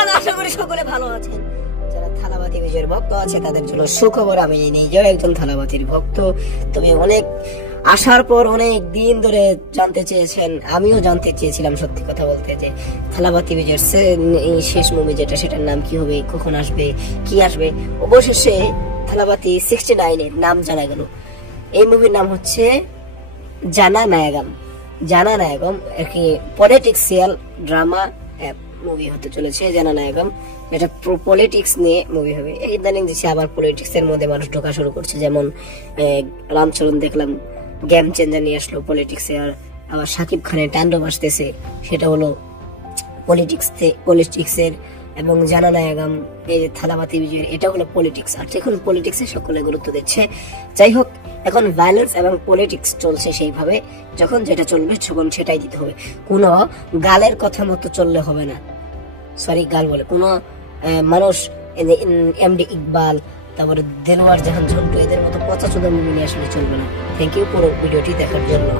ধন্যবাদ, আশা করি সকলে ভালো আছেন। যারা থালাবাতি বিজয়ের ভক্ত আছে তাদের জন্য সুখবর, আমি নিজেও একজন থালাবাতির ভক্ত। তবে অনেক আসার পর অনেক দিন ধরে জানতে চেয়েছেন, আমিও জানতে চেয়েছিলাম সত্যি কথা বলতে, যে থালাবাতি বিজয়ের শেষ মুভি যেটা, সেটার নাম কি হবে, কখন আসবে, কি আসবে। অবশেষে থালাবাতি 69 এর নাম জানা গেল। এই মুভির নাম হচ্ছে জানা নায়াগাম। জানা নায়াগম একটি পলিটিক্সিয়াল ড্রামা মুভি হতে চলেছে। জানা নায়াগম এটা পলিটিক্স নিয়ে মুভি হবে। ইদানিং দেখছি আবার পলিটিক্স এর মধ্যে মানুষ ঢোকা শুরু করছে, যেমন রামচরণ দেখলাম গেম চেঞ্জার নিয়ে আসলো পলিটিক্সে, আর আবার শাকিব খানের তাণ্ডব আসতেছে, সেটা হলো পলিটিক্সের। এবং জানা নায়াগাম এই থালাবাতি বিজয়ের, এটা হলো পলিটিক্স। আর এখন পলিটিক্সে সকলে গুরুত্ব দিচ্ছে। যাই হোক, এখন ভায়োলেন্স এবং পলিটিক্স চলছে সেইভাবে, যখন যেটা চলবে তখন সেটাই দিতে হবে। কোনো গালের কথা মতো চললে হবে না, সরি গাল বলে কোনো মানুষ এমডি ইকবাল, তারপরে দেলোয়ার জাহান ঝন্টু এদের মতো পচা চোদা মুভি নিয়ে আসলে চলবে না। থ্যাংক ইউ পুরো ভিডিওটি দেখার জন্য।